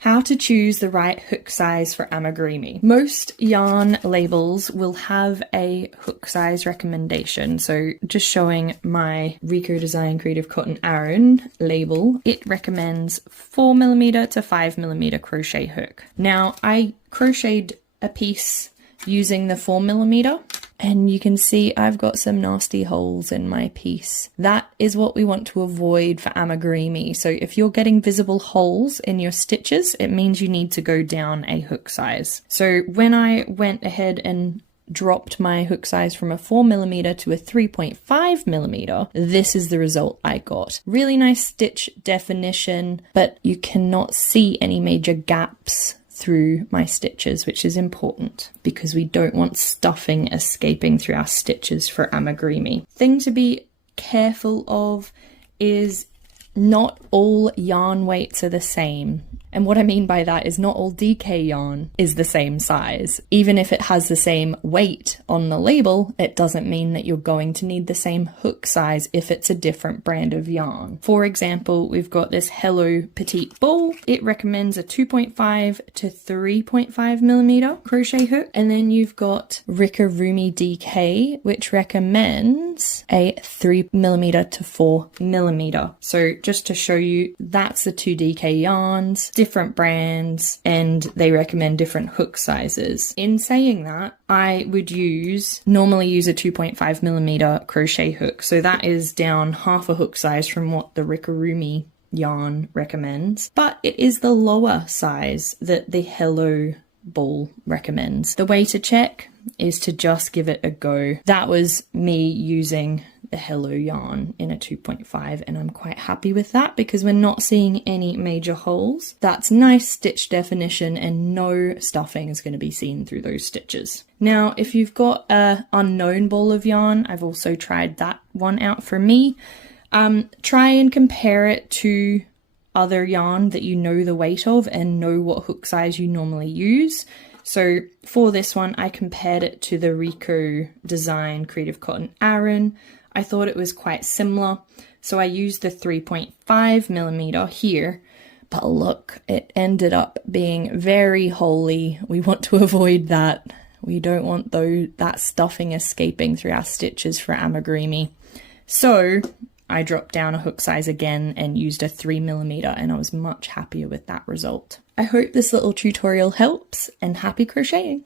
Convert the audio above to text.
How to choose the right hook size for amigurumi. Most yarn labels will have a hook size recommendation. So just showing my Rico Design Creative Cotton Aran label, it recommends 4mm to 5mm crochet hook. Now I crocheted a piece using the 4mm, and you can see I've got some nasty holes in my piece. That is what we want to avoid for amigurumi. So if you're getting visible holes in your stitches, it means you need to go down a hook size. So when I went ahead and dropped my hook size from a 4mm to a 3.5mm, this is the result I got. Really nice stitch definition, but you cannot see any major gaps through my stitches, which is important because we don't want stuffing escaping through our stitches for amigurumi. Thing to be careful of is not all yarn weights are the same. And what I mean by that is not all DK yarn is the same size. Even if it has the same weight on the label, it doesn't mean that you're going to need the same hook size if it's a different brand of yarn. For example, we've got this Hello Petite Ball. It recommends a 2.5 to 3.5mm crochet hook. And then you've got Ricorumi DK, which recommends a 3mm to 4mm. So just to show you, that's the two DK yarns, different brands, and they recommend different hook sizes. In saying that, I would normally use a 2.5mm crochet hook. So that is down half a hook size from what the Ricorumi yarn recommends, but it is the lower size that the Hello Ball recommends. The way to check is to just give it a go. That was me using the Hello yarn in a 2.5, and I'm quite happy with that because we're not seeing any major holes. That's nice stitch definition and no stuffing is going to be seen through those stitches. Now, if you've got a unknown ball of yarn, I've also tried that one out for me. Try and compare it to other yarn that you know the weight of and know what hook size you normally use. So for this one, I compared it to the Rico Design Creative Cotton Aran. I thought it was quite similar, so I used the 3.5mm here, but look, it ended up being very holey. We want to avoid that. We don't want that stuffing escaping through our stitches for amigurumi. So I dropped down a hook size again and used a 3mm, and I was much happier with that result. I hope this little tutorial helps, and happy crocheting!